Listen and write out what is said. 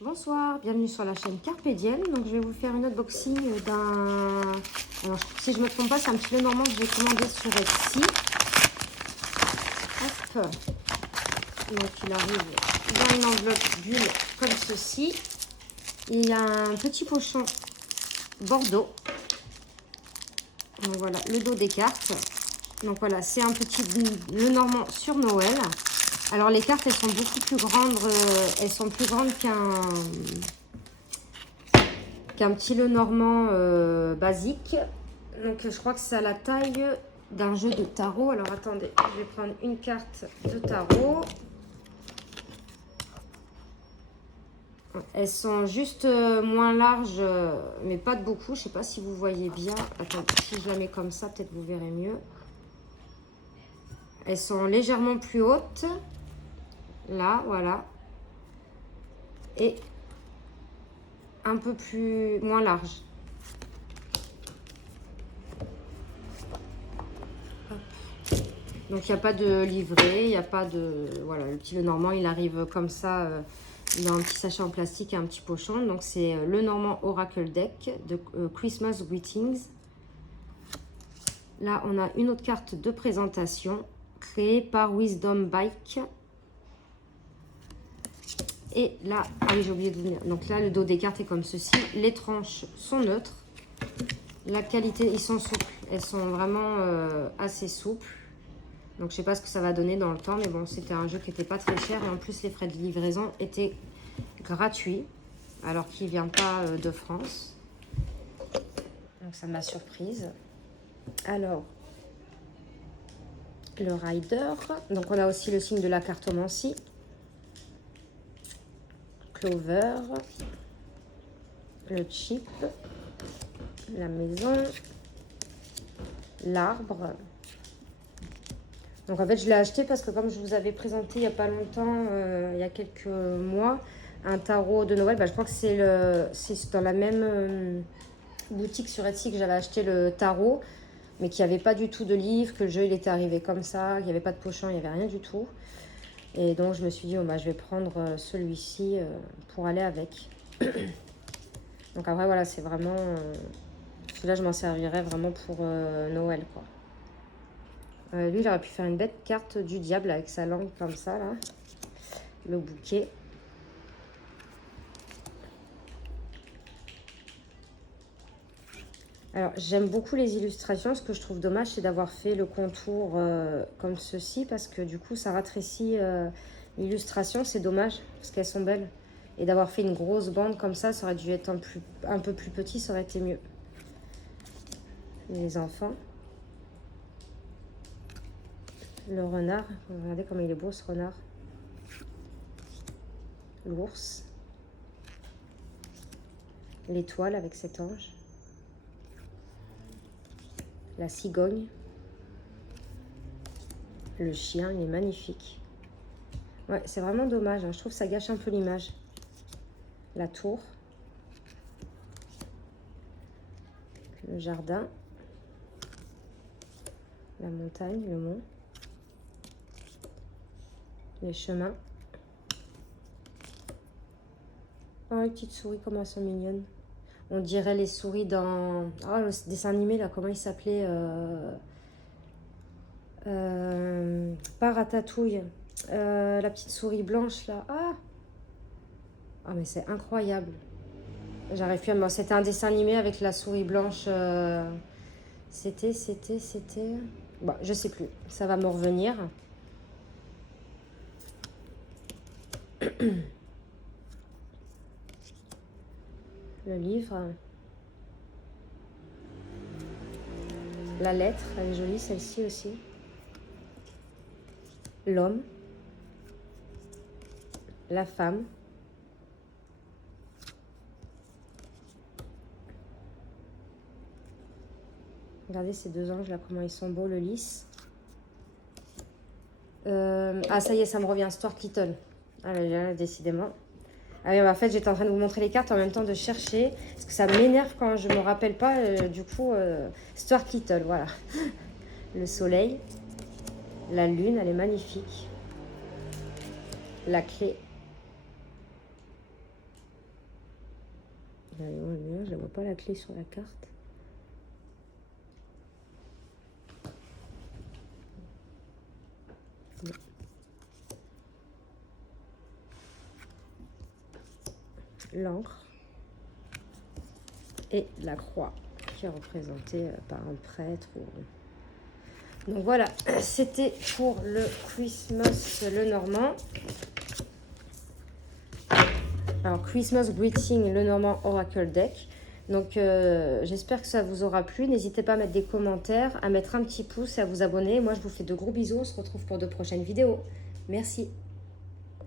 Bonsoir, bienvenue sur la chaîne Carpe Diem. Donc je vais vous faire une unboxing d'un... Alors si je ne me trompe pas, c'est un petit Lenormand que j'ai commandé sur Etsy. Hop. Donc il arrive dans une enveloppe bulle comme ceci. Il y a un petit pochon bordeaux. Donc voilà, le dos des cartes. Donc voilà, c'est un petit Lenormand sur Noël. Alors les cartes, elles sont beaucoup plus grandes, elles sont plus grandes qu'un petit Lenormand basique. Donc je crois que c'est à la taille d'un jeu de tarot. Alors attendez, je vais prendre une carte de tarot. Elles sont juste moins larges, mais pas de beaucoup. Je ne sais pas si vous voyez bien. Attendez, si je la mets comme ça, peut-être vous verrez mieux. Elles sont légèrement plus hautes. Là, voilà. Et un peu moins large. Donc il n'y a pas de livret, il n'y a pas de... Voilà, le petit Lenormand, il arrive comme ça, dans un petit sachet en plastique et un petit pochon. Donc c'est Lenormand Oracle Deck de Christmas Greetings. Là, on a une autre carte de présentation créée par Wisdom Bike. Et là, ah oui, j'ai oublié de vous dire. Donc là, le dos des cartes est comme ceci. Les tranches sont neutres. La qualité, ils sont souples. Elles sont vraiment assez souples. Donc je sais pas ce que ça va donner dans le temps. Mais bon, c'était un jeu qui n'était pas très cher. Et en plus, les frais de livraison étaient gratuits. Alors qu'il ne vient pas de France. Donc ça m'a surprise. Alors, le rider. Donc on a aussi le signe de la cartomancie. Clover, le chip, la maison, l'arbre. Donc en fait je l'ai acheté parce que comme je vous avais présenté il n'y a pas longtemps, il y a quelques mois, un tarot de Noël, je crois que c'est dans la même boutique sur Etsy que j'avais acheté le tarot, mais qu'il n'y avait pas du tout de livre, que le jeu il était arrivé comme ça, qu'il n'y avait pas de pochon, il n'y avait rien du tout. Et donc je me suis dit, oh, je vais prendre celui-ci pour aller avec. Donc après voilà, c'est vraiment... celui-là je m'en servirais vraiment pour Noël quoi. Lui il aurait pu faire une bête carte du diable avec sa langue comme ça là. Le bouquet. Alors j'aime beaucoup les illustrations. Ce que je trouve dommage c'est d'avoir fait le contour comme ceci. Parce que du coup ça rétrécit l'illustration. C'est dommage parce qu'elles sont belles. Et d'avoir fait une grosse bande comme ça aurait dû être un peu plus petit, ça aurait été mieux. Les enfants. Le renard. Regardez comme il est beau ce renard. L'ours. L'étoile avec cet ange. La cigogne. Le chien, il est magnifique. Ouais, c'est vraiment dommage. Hein. Je trouve que ça gâche un peu l'image. La tour. Le jardin. La montagne, le mont. Les chemins. Oh, les petites souris, comment elles sont mignonnes. On dirait les souris dans... Oh, le dessin animé, là, comment il s'appelait pas Ratatouille. La petite souris blanche, là. Ah, mais c'est incroyable. J'arrive plus à me... C'était un dessin animé avec la souris blanche. C'était... Bon, je sais plus. Ça va me revenir. Le livre. La lettre, elle est jolie, celle-ci aussi. L'homme. La femme. Regardez ces deux anges là, comment ils sont beaux, le lys. Ah, ça y est, ça me revient, Stuart Little. Ah là, décidément. Ah oui, en fait, j'étais en train de vous montrer les cartes en même temps de chercher. Parce que ça m'énerve quand je me rappelle pas, du coup, Stuart Little, voilà. Le soleil. La lune, elle est magnifique. La clé. Je ne vois pas la clé sur la carte. L'encre et la croix qui est représentée par un prêtre. Donc voilà, c'était pour le Christmas Lenormand. Alors Christmas Greeting Lenormand Oracle Deck. Donc j'espère que ça vous aura plu. N'hésitez pas à mettre des commentaires, à mettre un petit pouce et à vous abonner. Moi je vous fais de gros bisous. On se retrouve pour de prochaines vidéos. Merci.